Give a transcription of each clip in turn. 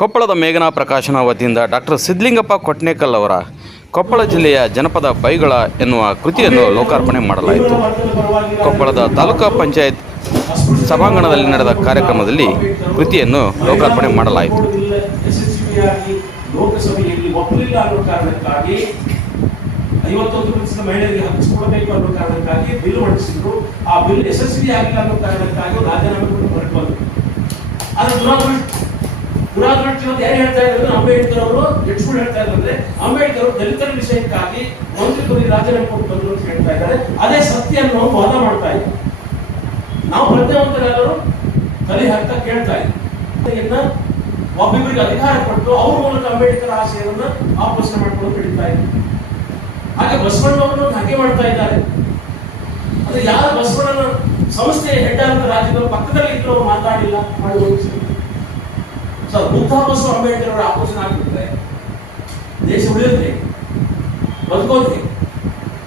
ಕೊಪ್ಪಳದ ಮೇಘನಾ ಪ್ರಕಾಶನ ವತಿಯಿಂದ ಡಾಕ್ಟರ್ ಸಿದ್ಲಿಂಗಪ್ಪ ಕೊಟ್ನೇಕಲ್ ಅವರ ಕೊಪ್ಪಳ ಜಿಲ್ಲೆಯ ಜನಪದ ಬೈಗಳ ಎನ್ನುವ ಕೃತಿಯನ್ನು ಲೋಕಾರ್ಪಣೆ ಮಾಡಲಾಯಿತು. ಕೊಪ್ಪಳದ ತಾಲೂಕಾ ಪಂಚಾಯತ್ ಸಭಾಂಗಣದಲ್ಲಿ ನಡೆದ ಕಾರ್ಯಕ್ರಮದಲ್ಲಿ ಕೃತಿಯನ್ನು ಲೋಕಾರ್ಪಣೆ ಮಾಡಲಾಯಿತು. ಐವತ್ತೊಂದು ಪ್ರತಿಶತ ಮಹಿಳೆಯರಿಗೆ ಹಂಚಿಕೊಡಬೇಕು ಅನ್ನೋ ಕಾರಣಕ್ಕಾಗಿ ಬಿಲ್ ಮಂಡಿಸಿದ್ರು. ಆ ಬಿಲ್ ಯಶಸ್ವಿ ಆಗಿಲ್ಲ ಅನ್ನೋ ಕಾರಣಕ್ಕಾಗಿ ರಾಜೀನಾಮೆ ಕೊಟ್ಟು ಹೊರಟು ಆದ್ರೆ ದುರಾದೃಷ್ಟ ದುರಾದೃಷ್ಟ ಅಂತ ಯಾರು ಹೇಳ್ತಾ ಇದ್ರು ಅಂಬೇಡ್ಕರ್ ಅವರು ಎಷ್ಟು ಹೇಳ್ತಾ ಅಂದ್ರೆ ಅಂಬೇಡ್ಕರ್ ಅವರು ದಲಿತರ ವಿಷಯಕ್ಕಾಗಿ ಮಂತ್ರಿಗಳಿಗೆ ರಾಜೀನಾಮೆ ಕೊಟ್ಟು ಬಂದರು ಅಂತ ಹೇಳ್ತಾ ಇದ್ದಾರೆ. ಅದೇ ಸತ್ಯ ಅನ್ನೋ ವಾದ ಮಾಡ್ತಾ ಇದ್ದಾರೆ ನಾವು ಪ್ರಜ್ಞಾವಂತರೆಲ್ಲರೂ ಕಲಿ ಹಾಕ್ತಾ ಕೇಳ್ತಾ ಇದ್ದೀವಿ ಒಬ್ಬೊಬ್ಬರಿಗೆ ಅಧಿಕಾರ ಕೊಟ್ಟು ಅವ್ರ ಮೂಲಕ ಅಂಬೇಡ್ಕರ್ ಆಶಯವನ್ನ ಆಪೋಷಣೆ ಮಾಡ್ಕೊಂಡು ಹಿಡಿತಾ ಇದ್ದೀವಿ ಹಾಗೆ ಬಸವಣ್ಣವರನ್ನು ಹಾಗೆ ಮಾಡ್ತಾ ಇದ್ದಾರೆ. ಅದು ಯಾರು ಬಸವಣ್ಣನ ಸಂಸ್ಥೆಯ ಹೆಡ್ ಅಂತ ಪಕ್ಕದಲ್ಲಿ ಇದ್ರು ಮಾತಾಡಿಲ್ಲ ಮಾಡಿ ಬಸವ ಅಂಬೇಡ್ಕರ್ ಅವರ ಆಪೋಷಣೆ ಆಗಿಬಿಟ್ರೆ ದೇಶ ಉಳಿಯುತ್ತೆ ಬದುಕೋದ್ರಿ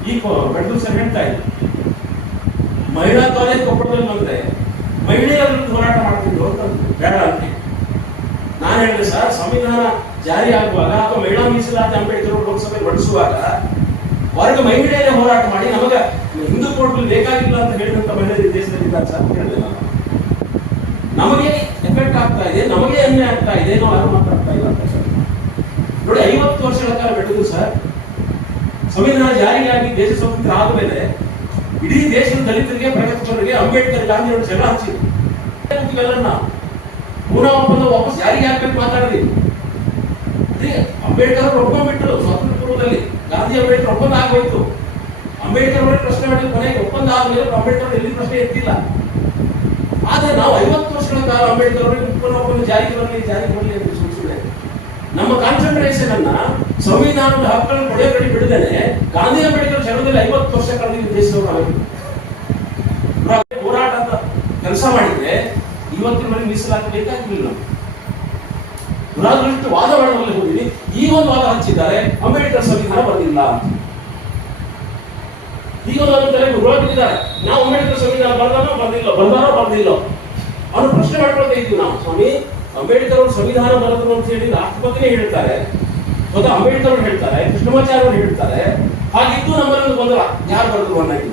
ಈ ಬೆಡ್ರೂಮ್ ಸರ್ ಹೇಳ್ತಾ ಇದ್ರು. ಮಹಿಳಾ ಕಾಲೇಜ್ ಕೊಪ್ಪಳದಲ್ಲಿ ಬಂದ್ರೆ ಮಹಿಳೆಯರು ಹೋರಾಟ ಮಾಡ್ತಿದ್ರು ಅಂತ. ಬೇಡ ಅಂತ ನಾನು ಹೇಳಿದೆ, ಸರ್, ಸಂವಿಧಾನ ಜಾರಿ ಆಗುವಾಗ ಅಥವಾ ಮಹಿಳಾ ಮೀಸಲಾತಿ ಅಂಬೇಡ್ಕರ್ ಲೋಕಸಭೆ ಬಡಿಸುವಾಗ ವರ್ಗ ಮಹಿಳೆಯರೇ ಹೋರಾಟ ಮಾಡಿ, ನಮಗೆ ಹಿಂದೂ ಕೋರ್ಟ್ ಬೇಕಾಗಿಲ್ಲ ಅಂತ ಹೇಳಿದಂತ ಮಹಿಳೆಯರು ದೇಶದಲ್ಲಿ ಇದ್ದಾರೆ ಸರ್. ಹೇಳಿದೆ ನಮಗೆ ಆಗ್ತಾ ಇದೆ, ನಮಗೆ ಅನ್ಯಾಯ ಆಗ್ತಾ ಇದೆ ನಾವು ಯಾರು ಮಾತಾಡ್ತಾ ಇಲ್ಲ. ಅಂತ ಸರ್ ನೋಡಿ, ಐವತ್ತು ವರ್ಷಗಳ ಕಾಲ ಬೆಳೆದು ಸರ್, ಸಂವಿಧಾನ ಜಾರಿಯಾಗಿ ದೇಶ ಸ್ವತಂತ್ರ ಆದಮೇಲೆ ಇಡೀ ದೇಶದ ದಲಿತರಿಗೆ ಪ್ರಗತಿಪರರಿಗೆ ಅಂಬೇಡ್ಕರ್ ಗಾಂಧಿ ಅವರು ಜಗಳ ನಾವು ಪೂನಾ ಒಪ್ಪಂದ ವಾಪಸ್ ಯಾರಿಗೆ ಹಾಕ್ಬೇಕು ಮಾತಾಡಿದ್ರಿ ಅಂಬೇಡ್ಕರ್ ಅವರು ಒಪ್ಕೊಂಡ್ಬಿಟ್ರು, ಸ್ವಾತಂತ್ರ್ಯ ಪೂರ್ವದಲ್ಲಿ. ಗಾಂಧಿ ಅಂಬೇಡ್ಕರ್ ಒಪ್ಪಂದ ಆಗೋಯ್ತು ಅಂಬೇಡ್ಕರ್ ಅವರೇ ಪ್ರಶ್ನೆ ಮಾಡಿದ ಕೊನೆಗೆ, ಒಪ್ಪಂದ ಆದ್ಮೇಲೆ ಅಂಬೇಡ್ಕರ್ ಎಲ್ಲಿ ಪ್ರಶ್ನೆ ಎತ್ತಿಲ್ಲ. ಆದ್ರೆ ನಾವು ಐವತ್ತು ವರ್ಷಗಳ ಕಾಲ ಅಂಬೇಡ್ಕರ್ ಅವರಿಗೆ ಒಪ್ಪಂದ ಜಾರಿಗೆ ಬರಲಿ ಜಾರಿಗೆ ಬರಲಿ ಅಂತ ಸೂಚಿಸಿದೆ. ನಮ್ಮ ಕಾನ್ಸಂಟ್ರೇಷನ್ ಅನ್ನ ಸಂವಿಧಾನದ ಹಕ್ಕನ್ನು ಪಡೆಯೋ ಕಡೆ ಬಿಡದೇನೆ ಗಾಂಧಿ ಅಂಬೇಡ್ಕರ್ ಜಗದಲ್ಲಿ ಐವತ್ತು ವರ್ಷ ಕಳೆದಿದ್ದು ದೇಶದವರು ಹೋರಾಟ ಕೆಲಸ ಮಾಡಿದ್ರೆ ಇವತ್ತಿನವರೆಗೆ ಮೀಸಲಾತಿ ಬೇಕಾಗಿಲ್ಲ ನಾವು ದುರಾದೃಷ್ಟ ವಾದ ಮಾಡಲು ಹೋಗಿದ್ದೀನಿ ಈ ಒಂದು ವಾದ ಹಚ್ಚಿದ್ದಾರೆ, ಅಂಬೇಡ್ಕರ್ ಸಂವಿಧಾನ ಬರಲಿಲ್ಲ ಈಗ ಒಂದು ಅಂತಾರೆ ಹೊರಟಿದ್ದಾರೆ ನಾವು ಅಂಬೇಡ್ಕರ್ ಸಂವಿಧಾನ ಬರ್ದಾನೋ ಬರ್ದಿಲ್ಲ ಬರ್ದಾನೋ ಬರ್ದಿಲ್ಲ ಅವ್ರು ಪ್ರಶ್ನೆ ಮಾಡ್ಕೊಳ್ತಾ ಇದ್ವಿ ನಾವು. ಸ್ವಾಮಿ, ಅಂಬೇಡ್ಕರ್ ಅವರು ಸಂವಿಧಾನ ಬರೆದ್ರು ಅಂತ ಹೇಳಿ ರಾಷ್ಟ್ರಪತಿನೇ ಹೇಳ್ತಾರೆ. ಸ್ವತಃ ಅಂಬೇಡ್ಕರ್ ಅವರು ಹೇಳ್ತಾರೆ, ಕೃಷ್ಣಮಾಚಾರ್ಯ ಅವರು ಹೇಳ್ತಾರೆ. ಹಾಗಿದ್ದು ನಮ್ಮಲ್ಲಿ ಗೊಂದಲ ಯಾರು ಬರೆದ್ರು ಅನ್ನೋದು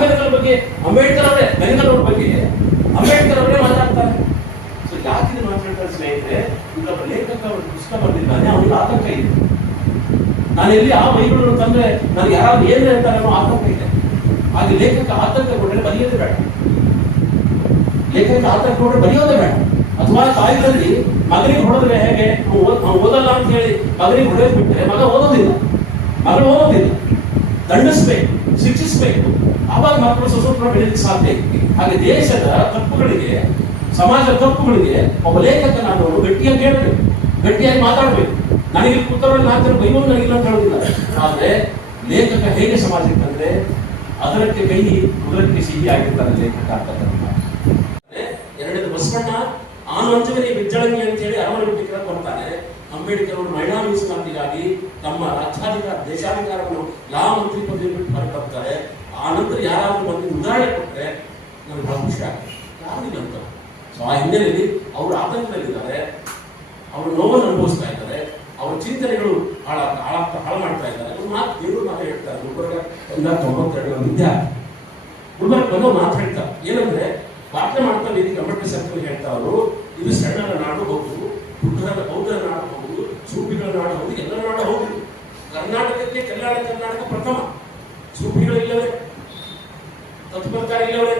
ಬೆನಗಲ್ ಬಗ್ಗೆ, ಅಂಬೇಡ್ಕರ್ ಅವರೇ ಬೆನಗಲ್ ಅವ್ರ ಬಗ್ಗೆ ಅಂಬೇಡ್ಕರ್ ಅವರೇ ಮಾತಾಡ್ತಾರೆ. ಸೊ ಇದು ಮಾತಾಡ್ತಾರೆ ಸ್ನೇಹಿತರೆ ಇಲ್ಲೊಬ್ಬ ಲೇಖಕ ಅವರು ಪುಸ್ತಕ ಬರೆದಿದ್ದಾನೆ ಅವನಿಗೆ ಆತಂಕ ಇದೆ. ನಾನು ಎಲ್ಲಿ ಆ ಬೈಬಲ್ ತಂದ್ರೆ ನನಗೆ ಯಾರಾದ್ರೂ ಏನ್ ಹೇಳ್ತಾರೆ ಅನ್ನೋ ಆತಂಕ ಇದೆ. ಹಾಗೆ ಲೇಖಕ ಆತಂಕ ಕೊಟ್ಟರೆ ಬರೆಯೋದೇ ಬೇಡ. ಲೇಖಕ ಆತಂಕ ಕೊಟ್ಟರೆ ಬರೆಯೋದೇ ಬೇಡ. ಅಥವಾ ತಾಯಿಗಳಲ್ಲಿ ಮಗನಿಗೆ ಹೊಡೆದ್ರೆ ಹೇಗೆ? ಓದಲ್ಲ ಅಂತ ಹೇಳಿ ಮಗನಿಗೆ ಹೊಡೆಯೋದು ಬಿಟ್ಟರೆ ಮಗ ಓದೋದಿಲ್ಲ. ಮಗಳು ಓದೋದಿಲ್ಲ. ದಂಡಿಸ್ಬೇಕು, ಶಿಕ್ಷಿಸ್ಬೇಕು. ಆವಾಗ ಮಕ್ಕಳು ಸ್ವತಂತ್ರ ಬೆಳೆಯಲಿಕ್ಕೆ ಸಾಧ್ಯ ಹಾಗೆ ದೇಶದ ತಪ್ಪುಗಳಿಗೆ, ಸಮಾಜದ ತಪ್ಪುಗಳಿಗೆ ಒಬ್ಬ ಲೇಖಕನಾದವರು ಗಟ್ಟಿಯಾಗಿ ಹೇಳಬೇಕು ಗಟ್ಟಿಯಾಗಿ ಮಾತಾಡ್ಬೇಕು. ನನಗೆ ಕೂತವರಲ್ಲಿ ನಾತ್ರ ಬೈಬೋದು ನನಗಿಲ್ಲ ಅಂತ ಹೇಳೋದಿಲ್ಲ ಆದ್ರೆ ಲೇಖಕ ಹೇಗೆ ಸಮಾಜಕ್ಕೆ ಅಂದ್ರೆ ಅದರಕ್ಕೆ ಕೈ ಉದರಕ್ಕೆ ಸಿಹಿ ಆಗಿರ್ತಾನೆ ಲೇಖಕ ಅಂತ ಎರಡನೇ ಬಸವಣ್ಣ ಆನಂದವೇ ಬಿಜ್ಜಳಂಗಿ ಅಂತ ಹೇಳಿ ಅರಮನೆ ಬಿಟ್ಟಿಗೆ ಕೊಡ್ತಾನೆ ಅಂಬೇಡ್ಕರ್ ಅವರು ಮಹಿಳಾ ಮೀಸಲಾತಿಗಾಗಿ ತಮ್ಮ ರಾಜ್ಯಾಧಿಕಾರ, ದೇಶಾಧಿಕಾರವನ್ನು ಯಾವ ಮಂತ್ರಿ ಪದವಿ ಬಿಟ್ಟು ಹೊರಟೋಗ್ತಾರೆ ಆ ನಂತರ ಯಾರಾದ್ರೂ ಬಂದು ಉದಾಹರಣೆ ಕೊಟ್ಟರೆ ನನಗೆ ಬಹಳ ಖುಷಿ ಆಗ್ತದೆ. ಯಾರಿಗಂತ ಅಂತ. ಸೊ ಆ ಹಿನ್ನೆಲೆಯಲ್ಲಿ ಅವರು ಆತಂಕದಲ್ಲಿದ್ದಾರೆ. ಅವರು ನೋವನ್ನು ಅನುಭವಿಸ್ತಾ ಇದ್ದಾರೆ ಅವರ ಚಿಂತನೆಗಳು ಹಾಳ ಹಾಳಾಗ್ತಾ ಹಾಳು ಮಾಡ್ತಾ ಇದ್ದಾರೆ ಮಾತು ದೇವರು ಮಾತು ಹೇಳ್ತಾರೆ ಗುಲ್ಬರ್ಗ ಎಲ್ಲ ತೊಂಬತ್ತೆರಡು ವಿದ್ಯಾರ್ಥಿ ಗುಲ್ಬರ್ಗ ಬಂದು ಮಾತು ಹೇಳ್ತಾರೆ ಏನಂದ್ರೆ, ಪ್ರಾರ್ಥನೆ ಮಾಡ್ತಾ ವೇದಿಕೆ ಅಂಬೇಡ್ಕರ್ ಸರ್ಕಲ್ ಹೇಳ್ತಾ ಅವರು, ಇದು ಸಣ್ಣರ ನಾಡು ಹೌದು, ಬುದ್ಧರ ಬೌದ್ಧರ ನಾಡು ಹೌದು ಸೂಪಿಗಳ ನಾಡು ಹೌದು ಎಲ್ಲ ನಾಡು ಹೌದು ಕರ್ನಾಟಕಕ್ಕೆ ಕಲ್ಯಾಣ ಕರ್ನಾಟಕ ಪ್ರಥಮ. ಸೂಫಿಗಳು ಇಲ್ಲವೇ? ತತ್ವಕಾರ ಇಲ್ಲವೇ?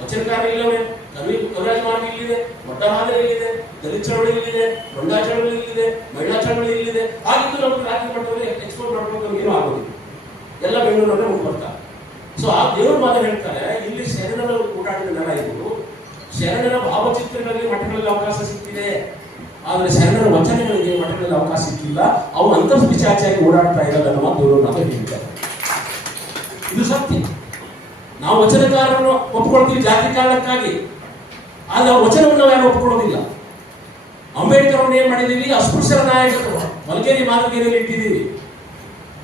ವಚನಕಾರ ಇಲ್ಲವೇ? ಕವಿ ಕವಿರಾಜ ಮಾರ್ಗ ಇಲ್ಲಿದೆ ಮಾದರಿ ಇಲ್ಲಿದೆ ದಲಿತ ಚಳವಳಿ ಇಲ್ಲಿದೆ ಬಂಡಾ ಚಳವಳಿ ಇಲ್ಲಿದೆ ಮಹಿಳಾ ಚಳವಳಿ ಇಲ್ಲಿದೆ ಹಾಗಿದ್ದು ನಮಗೆ ರಾಜ್ಯ ಮಟ್ಟದಲ್ಲಿ ಎಕ್ಸ್ಪೋರ್ಟ್ ಮಾಡ್ಕೊಂಡು ಏನೂ ಆಗೋದಿಲ್ಲ. ಎಲ್ಲ ಬೆಂಗಳೂರಲ್ಲೇ ಮುಂದೆ ಬರ್ತಾರೆ ಸೊ ಆ ದೇವರು ಮಾತ್ರ ಹೇಳ್ತಾರೆ, ಇಲ್ಲಿ ಶರಣರ ಓಡಾಡಿದ ನೆಲ ಇದು. ಶರಣರ ಭಾವಚಿತ್ರಗಳಲ್ಲಿ ಮಠಗಳಲ್ಲಿ ಅವಕಾಶ ಸಿಕ್ಕಿದೆ. ಆದರೆ ಶರಣರ ವಚನಗಳಿಗೆ ಮಠಗಳಲ್ಲಿ ಅವಕಾಶ ಸಿಕ್ಕಿಲ್ಲ. ಅವು ಅಂತರ್ಪಿಚಾಚಿಯಾಗಿ ಓಡಾಡ್ತಾ ಇರೋದು ನಮ್ಮ ದೇವರು ಮಾತ್ರ ಹೇಳ್ತಾರೆ. ಇದು ಸತ್ಯ. ನಾವು ವಚನಕಾರರನ್ನು ಒಪ್ಪಿಕೊಳ್ತೀವಿ ಜಾತಿ ಕಾರಣಕ್ಕಾಗಿ. ಆದ್ರೆ ಆ ವಚನವನ್ನು ನಾವು ಯಾರು ಒಪ್ಪಿಕೊಳ್ಳೋದಿಲ್ಲ ಅಂಬೇಡ್ಕರ್ ಅವ್ರನ್ನ ಏನ್ ಮಾಡಿದೀವಿ ಅಸ್ಪೃಶ್ಯರ ನಾಯಕರು ಮಲಗೇರಿ ಮಾಲಗೇರಿಯಲ್ಲಿ ಇಟ್ಟಿದ್ದೀವಿ.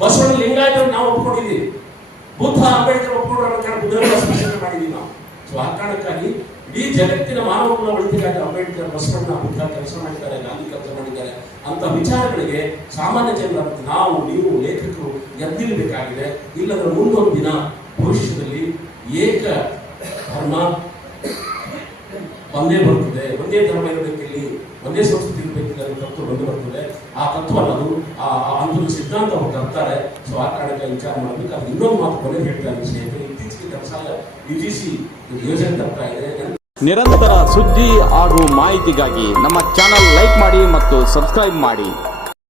ಬಸವಣ್ಣ ಲಿಂಗಾಯತರು ನಾವು ಒಪ್ಕೊಂಡಿದ್ದೀವಿ. ಬುದ್ಧ, ಅಂಬೇಡ್ಕರ್ ಒಪ್ಪಿಕೊಂಡ್ರೆ ಅಸ್ಪೃಶ್ಯರ ಮಾಡಿದೀವಿ ನಾವು. ಸೊ ಆ ಕಾರಣಕ್ಕಾಗಿ ಈ ಜಗತ್ತಿನ ಮಾನವನ ಒಳಿತಿಗಾಗಿ ಅಂಬೇಡ್ಕರ್, ಬಸವಣ್ಣ ಬುದ್ಧ ಕೆಲಸ ಮಾಡಿದ್ದಾರೆ, ಗಾಂಧಿ ಕೆಲಸ ಮಾಡಿದ್ದಾರೆ. ಅಂತ ವಿಚಾರಗಳಿಗೆ ಸಾಮಾನ್ಯ ಜನರ, ನಾವು, ನೀವು, ಲೇಖಕರು ಎದ್ದಿರಬೇಕಾಗಿದೆ ಇಲ್ಲದ್ರೆ ಮುಂದೊಂದು ದಿನ ಭವಿಷ್ಯದಲ್ಲಿ ಏಕ ಧರ್ಮ ಒಂದೇ ಬರ್ತದೆ ಒಂದೇ ಧರ್ಮ ಇರಬೇಕಿಲ್ಲಿ ಒಂದೇ ಸಂಸ್ಕೃತಿ ಇರಬೇಕಿಲ್ಲ ತತ್ವ ಬಂದು ಬರ್ತದೆ. ಆ ತತ್ವ ಅನ್ನೋದು, ಆ ಒಂದು ಸಿದ್ಧಾಂತ ಅವ್ರು ತರ್ತಾರೆ. ಸೊ ಆ ಕಾರಣಕ್ಕೆ ವಿಚಾರ ಮಾಡಬೇಕು. ಅದು ಇನ್ನೊಂದು ಮಾತು ಕೊನೆ ಹೇಳ್ತಾ ಇದ್ದೀನಿ ಇತ್ತೀಚೆಗೆ ಕೆಲಸ ಯು ಜಿ ಸಿ ಯೋಜನೆ ತರ್ತಾ ಇದೆ. ನಿರಂತರ ಸುದ್ದಿ ಹಾಗೂ ಮಾಹಿತಿಗಾಗಿ ನಮ್ಮ ಚಾನಲ್ ಲೈಕ್ ಮಾಡಿ ಮತ್ತು ಸಬ್ಸ್ಕ್ರೈಬ್ ಮಾಡಿ.